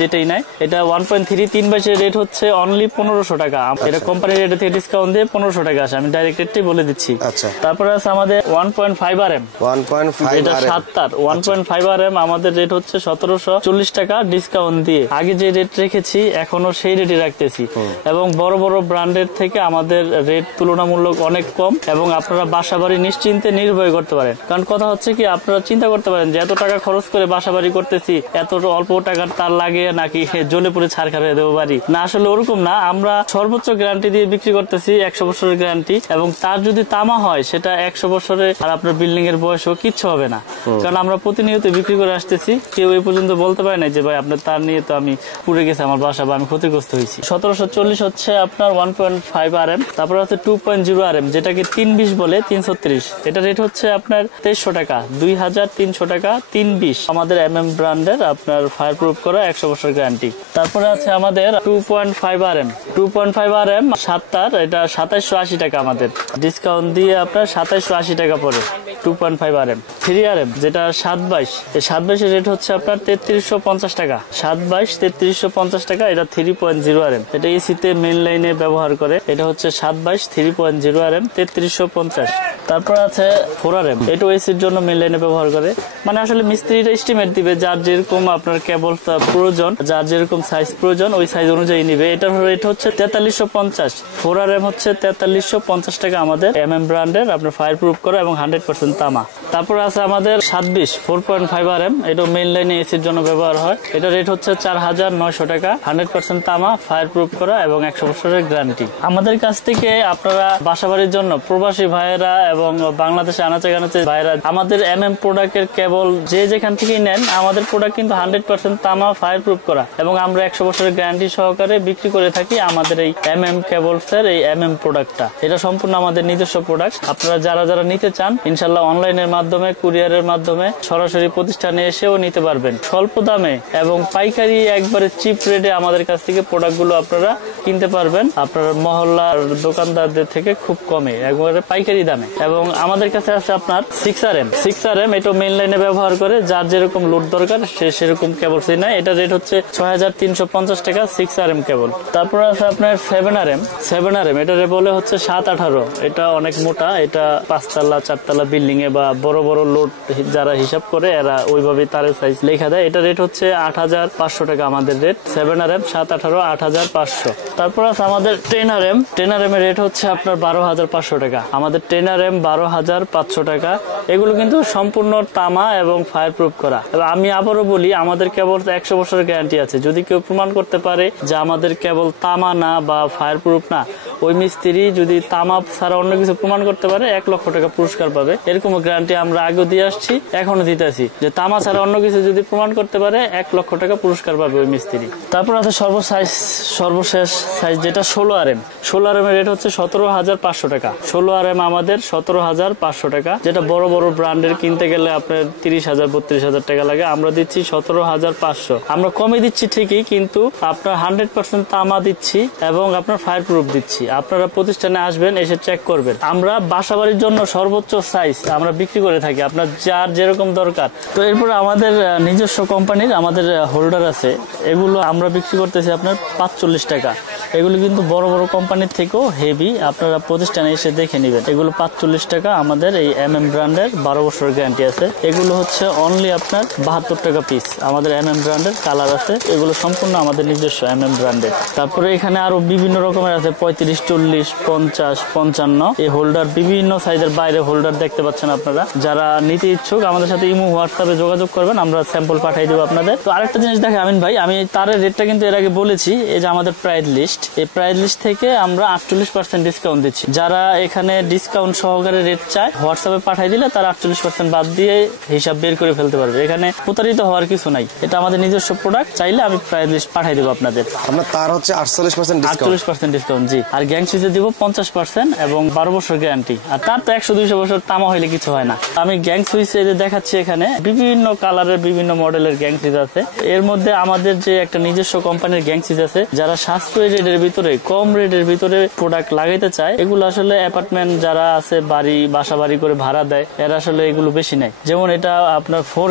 যেটাই নাই, এটা 1.3 3/22 রেট হচ্ছে অনলি 1500 টাকা। এটা কোম্পানি রেট থেকে ডিসকাউন্ট দিয়ে 1500 টাকা আসে, আমি ডাইরেক্ট রেটটাই বলে দিচ্ছি। তারপরে আছে আমাদের 1.5 RM, এটা 7 তার 1.5 RM, আমাদের রেট হচ্ছে 1740 টাকা ডিসকাউন্ট দিয়ে। আগে যে রেট রেখেছি এখনো সেই রেটই রাখতেছি, এবং বড় বড় ব্র্যান্ডের থেকে আমাদের রেট তুলনামূলক অনেক কম, এবং আপনারা বাসাবাড়ি নিশ্চিন্তে নির্ভয় করতে পারেন। কারণ কথা হচ্ছে কি, আপনারা চিন্তা করতে পারেন যে এত টাকা খরচ করে বাসাবাড়ি করতেছি, এত অল্প টাকার তার লাগে নাকি জ্বলে পুড়ে ছাড় খাইয়ে দেবো বাড়ি। না, আসলে ওরকম না, আমরা সর্বোচ্চ গ্যারান্টি দিয়ে বিক্রি করতেছি, 100 বছরের গ্যারান্টি, এবং তার যদি তামা হয় সেটা 100 বছরে আর আপনার বিল্ডিং এর বয়সও কিচ্ছু হবে না। কারণ আমরা প্রতিনিয়ত বিক্রি করে আসতেছি, কেউ এই পর্যন্ত বলতে পারে না যে ভাই আপনার তার নিয়ে তো আমি পুড়ে গেছে আমার বাসা বা আমি ক্ষতিগ্রস্ত হয়েছি। 1740 হচ্ছে আপনার 1.5 RM। তারপর হচ্ছে 2.0 RM, যেটাকে 320 বলে, 330, এটা রেট হচ্ছে আপনার 2300 টাকা, 2300 টাকা, 320। আমাদের ব্র্যান্ডের আপনার ফায়ার প্রুফ করা 100 বছর গ্যারান্টি। তারপরে আছে আমাদের 2.5 RM, 2.5 RM 7 তার, এটা 2780 টাকা, আমাদের ডিসকাউন্ট দিয়ে আপনার 2780 টাকা পড়ে। 2.5 RM 3 RM, যেটা 722, এই 722 রেট হচ্ছে আপনার 3350 টাকা, 722 3350 টাকা, এটা 3.0 RM, এটা এসিতে মেইন লাইনে ব্যবহার করে, এটা হচ্ছে 722 3.0 RM 3350। তারপর আছে 4 RM, এটা এসির জন্য মেইন লাইনে ব্যবহার করে, মানে আসলে মিস্ত্রিটা এস্টিমেট দিবে যার যেরকম আপনার কেবল প্রয়োজন, যার যেরকম সাইজ প্রয়োজন ওই সাইজ অনুযায়ী নিবে। এটার রেট হচ্ছে 4350, 4 RM হচ্ছে 4350 টাকা, আমাদের ব্র্যান্ডের আপনার ফায়ার প্রুফ করা এবং 100% তামা। তারপর আছে আমাদের 27 4.5 RM, এটা মেইন লাইনে এসির জন্য ব্যবহার হয়, এটা রেট হচ্ছে 4900 টাকা, 100% তামা, ফায়ার প্রুফ করা এবং 100 বছরের গ্যারান্টি। আমাদের কাছ থেকে আপনারা বাসাবাড়ির জন্য প্রবাসী ভাইয়েরা এবং বাংলাদেশে আনাচে কানাচে ভাইয়েরা আমাদের প্রোডাক্টের কেবল যে যেখান থেকেই নেন, আমাদের প্রোডাক্ট কিন্তু 100% তামা, ফায়ার প্রুফ করা, এবং আমরা 100 বছরের গ্যারান্টি সহকারে বিক্রি করে থাকি আমাদের এই কেবলস এর এই প্রোডাক্টটা। এটা সম্পূর্ণ আমাদের নিজস্ব প্রোডাক্ট। আপনারা যারা যারা নিতে চান ইনশাআল্লাহ অনলাইনের মাধ্যমে, কুরিয়ারের মাধ্যমে, সরাসরি প্রতিষ্ঠানে এসেও নিতে পারবেন স্বল্প দামে, এবং পাইকারি একবারে চিপ রেটে আমাদের কাছ থেকে প্রোডাক্টগুলো আপনারা কিনতে পারবেন আপনার মহল্লার দোকানদারদের থেকে খুব কমে, একবারে পাইকারি দামে। এবং আমাদের কাছে আছে আপনার 6 RM, এটা মেইন লাইনে ব্যবহার করে, যার যেরকম লোড দরকার সে সেরকম কেবল সে নেয়, এটা রেট হচ্ছে 6350 টাকা, 6 RM কেবল। তারপর আছে আপনার 7 RM, এটা বলে হচ্ছে 718, এটা অনেক মোটা, এটা 5 তলা 4 তলা বিল্ডিং এ বা বড় বড় লোড যারা হিসাব করে এরা ওইভাবে তারের সাইজ লেখা দেয়, এটা রেট হচ্ছে 8500 টাকা, আমাদের রেট 7 RM 718 8500। তারপর আছে আমাদের 10 RM, এর রেট হচ্ছে আপনার 12500 টাকা, আমাদের 10 RM 12500 টাকা। এগুলো কিন্তু সম্পূর্ণ তামা এবং ফায়ার প্রুফ করা। আমি আবারও বলি, আমাদের কেবল 100 বছরের গ্যারান্টি আছে। যদি কেউ প্রমাণ করতে পারে যে আমাদের কেবল তামা না বা ফায়ার প্রুফ না, ওই মিস্ত্রি যদি তামা ছাড়া অন্য কিছু প্রমাণ করতে পারে 1 লক্ষ টাকা পুরস্কার পাবে। এরকম গ্যারান্টি আমরা আগেও দিয়ে আসছি, এখনো দিতেছি, যে তামা ছাড়া অন্য কিছু যদি প্রমাণ করতে পারে 1 লক্ষ টাকা পুরস্কার পাবে ওই মিস্ত্রি। তারপর আছে সর্বশেষ সাইজ, যেটা 16 RM, এর রেট হচ্ছে 17500 টাকা, 16 RM আমাদের 17500 টাকা, যেটা বড় বড় ব্র্যান্ডের কিনতে গেলে আপনার 30,000 32,000 টাকা লাগে, আমরা দিচ্ছি 17500। আমরা কমে দিচ্ছি ঠিকই, কিন্তু আপনার 100% তামা দিচ্ছি এবং আপনার ফায়ার প্রুফ দিচ্ছি। আপনারা প্রতিষ্ঠানে আসবেন, এসে চেক করবেন। আমরা বাসাবাড়ির জন্য সর্বোচ্চ সাইজ আমরা বিক্রি করে থাকি, আপনার যার যেরকম দরকার। তো এরপর আমাদের নিজস্ব কোম্পানির আমাদের হোল্ডার আছে, এগুলো আমরা বিক্রি করতেছি আপনার 45 টাকা। এগুলো কিন্তু বড় বড় কোম্পানির থেকেও হেভি, আপনারা প্রতিষ্ঠানে এসে দেখে নেবেন। এগুলো 45 টাকা, আমাদের এই ব্র্যান্ডের 12 বছরের গ্যারান্টি আছে। এগুলো হচ্ছে অনলি আপনার 72 টাকা পিস, আমাদের ব্র্যান্ডের কালার আছে, এগুলো সম্পূর্ণ আমাদের নিজস্ব ব্র্যান্ডের। তারপরে এখানে আরো বিভিন্ন রকমের আছে, 35 40 50 55 এই হোল্ডার, বিভিন্ন সাইজের বাইরে হোল্ডার দেখতে পাচ্ছেন আপনারা। যারা নিতে ইচ্ছুক আমাদের সাথে ইমো হোয়াটসঅ্যাপে যোগাযোগ করবেন, আমরা স্যাম্পল পাঠিয়ে দেবো আপনাদের। তো আরেকটা জিনিস দেখে আমিন ভাই, আমি তারের রেটটা কিন্তু এর আগে বলেছি, এই যে আমাদের প্রাইস লিস্ট, এই প্রাইস লিস্ট থেকে আমরা 48% ডিসকাউন্ট দিচ্ছি। যারা এখানে ডিসকাউন্ট সহকারে রেট চায় হোয়াটসঅ্যাপে পাঠিয়ে দিলে তারা 48% বাদ দিয়ে হিসাব বের করে ফেলতে পারবে। এখানে প্রতারিত হওয়ার কিছু নাই, এটা আমাদের নিজস্ব প্রোডাক্ট, চাইলে আমি প্রাইস লিস্ট পাঠিয়ে দেবো আপনাদের। আমরা তার হচ্ছে 48% ডিসকাউন্ট, জি। আর গ্যাং সুইচে দিব 50% এবং 12 বছর গ্যারান্টি। আর তার তো 100-200 বছর তামা হইলে কিছু হয় না। আমি গ্যাং সুইচে দেখাচ্ছি, এখানে বিভিন্ন কালারের বিভিন্ন মডেলের গ্যাং সুইচ আছে। এর মধ্যে আমাদের যে একটা নিজস্ব কোম্পানির গ্যাং সুইচ আছে, যারা সাশ্রয়ী রেটে বাজেটের ভিতরে কম রেটের ভিতরে প্রোডাক্ট লাগাইতে চায়, এগুলো আসলে অ্যাপার্টমেন্ট যারা আছে বাসা বাড়ি করে ভাড়া দেয়, এরা আসলে এগুলো বেশি নেয়। যেমন এটা আপনার 4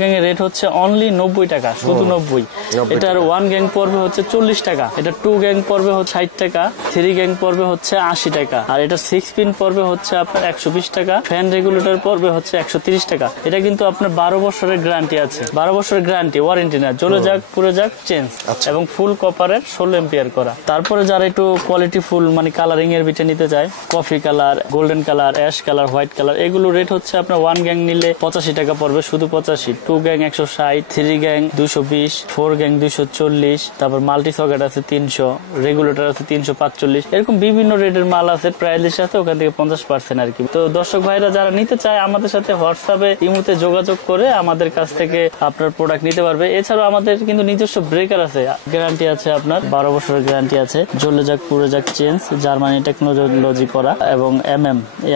গ্যাং এর রেট হচ্ছে অনলি 90 টাকা, শুধু 90। এটার 1 গ্যাং পড়বে হচ্ছে 40 টাকা, এটা 2 গ্যাং পড়বে হচ্ছে 60 টাকা, 3 গ্যাং পড়বে হচ্ছে 80 টাকা, আর এটা 6 পিন পড়বে হচ্ছে আপনার 120 টাকা, ফ্যান রেগুলেটর পড়বে হচ্ছে 130 টাকা। এটা কিন্তু আপনার 12 বছরের গ্যারান্টি আছে, 12 বছরের গ্যারান্টি, ওয়ারেন্টি না, জ্বলে যাক পুড়ে যাক চেঞ্জ, এবং ফুল কপারের 16 এম্পিয়ার করা। তারপরে যারা একটু কোয়ালিটি ফুল মানে কালারিং এর ভিতরে নিতে চায়, coffee colour, golden colour, ash colour, white colour, এগুলো রেট হচ্ছে আপনার 1 গ্যাং নিলে 85 টাকা পড়বে, শুধু 85, 2 গ্যাং 160, 3 গ্যাং 220, 4 গ্যাং 240, তারপর মাল্টি সকেট আছে 300, রেগুলেটর আছে 345, এরকম বিভিন্ন রেটের মাল আছে, প্রাইস লিস্ট আছে, ওখান থেকে 50% আর কি। তো দর্শক ভাইরা যারা নিতে চায় আমাদের সাথে হোয়াটসঅ্যাপে ইমোতে যোগাযোগ করে আমাদের কাছ থেকে আপনার প্রোডাক্ট নিতে পারবে। এছাড়াও আমাদের কিন্তু নিজস্ব ব্রেকার আছে, গ্যারান্টি আছে আপনার 12 বছরের গ্যারান্টি আছে, জ্বলে যাক পুড়ে যাক চেঞ্জ, জার্মানি টেকনোলজি করা, এবং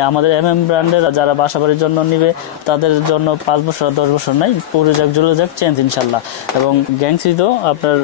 আমাদের ব্র্যান্ডের যারা বাসাবাড়ির জন্য নিবে তাদের জন্য 5 বছর 10 বছর নাই, পুড়ে যাক জ্বলে যাক চেঞ্জ ইনশাল্লাহ। এবং গ্যাংসিতেও আপনার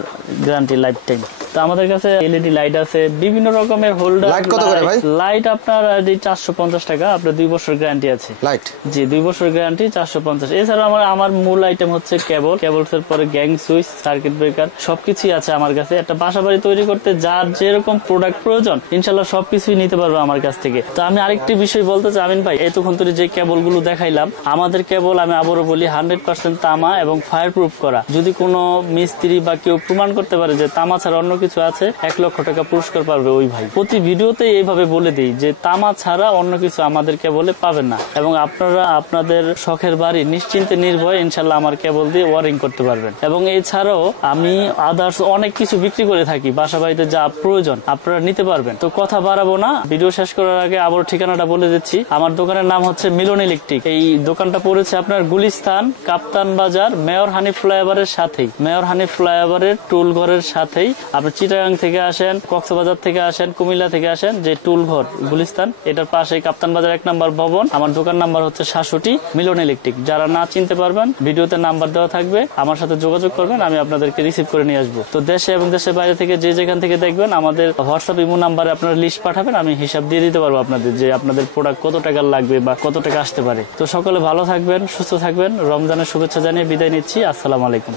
গ্যারান্টি লাইফ টাইম। তো আমাদের কাছে এলইডি লাইট আছে, বিভিন্ন রকমের হোল্ডার। লাইট কত করে ভাই? লাইট আপনার 450 টাকা, আপনার 2 বছর গ্যারান্টি আছে লাইট। জি, 2 বছর গ্যারান্টি 450। এছাড়াও আমার মূল আইটেম হচ্ছে কেবলস এর পরে গ্যাং সুইচ, সার্কিট ব্রেকার সবকিছুই আছে আমার কাছে। একটা বাসাবাড়ি তৈরি করতে যার যেরকম প্রোডাক্ট প্রয়োজন ইনশাল্লাহ সবকিছুই নিতে পারবে আমার কাছ থেকে। তো আমি আরেকটি বিষয় বলতে চাই আমিন ভাই, এতক্ষণ ধরে যে কেবল গুলো দেখাইলাম, আমাদের কেবল আমি আবারও বলি 100% তামা এবং ফায়ার প্রুফ করা। যদি কোনো মিস্ত্রি বা কেউ প্রমাণ করতে পারে যে তামা ছাড়া অন্য কিছু আছে, 1 লক্ষ টাকা পুরস্কার পাবে ওই ভাই। প্রতি ভিডিওতে এইভাবে বলে দিই যে তামা ছাড়া অন্য কিছু আমাদের কেবলে পাবেন না, এবং আপনারা আপনাদের শখের বাড়ি নিশ্চিন্তে নির্ভয়ে ইনশাল্লাহ আমার কেবল দিয়ে ওয়ারিং করতে পারবেন। এবং এছাড়াও আমি আদার্স অনেক কিছু বিক্রি করে থাকি, বাসা বাড়িতে যা প্রয়োজন আপনারা নিতে পারবেন। তো কথা বাড়াবো না, ভিডিও শেষ করার আগে আবার ঠিকানাটা বলে দিচ্ছি। আমার দোকানের নাম হচ্ছে মিলন ইলেকট্রিক। এই দোকানটা পড়েছে আপনার গুলিস্তান, কাপ্তান বাজার, মেয়র হানিফ ফ্লাইওভারের সাথেই, মেয়র হানিফ ফ্লাইওভারের টুল ঘরের সাথেই। আপনি চিটাগাং থেকে আসেন, কক্সবাজার থেকে আসেন, কুমিল্লা থেকে আসেন, যে টুল ঘর গুলিস্তান, এটার পাশে কাপ্তান বাজার 1 নম্বর ভবন। আমার দোকান নাম্বার হচ্ছে 67 মিলন ইলেকট্রিক। যারা না চিনতে পারবেন ভিডিওতে নাম্বার দেওয়া থাকবে, আমার সাথে যোগাযোগ করবেন, আমি আপনাদেরকে রিসিভ করে নিয়ে আসবো। তো দেশে এবং দেশের বাইরে থেকে যে যেখান থেকে দেখবেন আমাদের হোয়াটসঅ্যাপ ইমো নাম্বারে আপনারা লিস্ট পাঠাবেন, আমি হিসাব দিয়ে দিতে পারবো আপনাদের যে আপনাদের প্রোডাক্ট কত টাকার লাগবে বা কত টাকা আসতে পারে। তো সকলে ভালো থাকবেন, সুস্থ থাকবেন, রমজানের শুভেচ্ছা জানিয়ে বিদায় নিচ্ছি। আসসালামু আলাইকুম।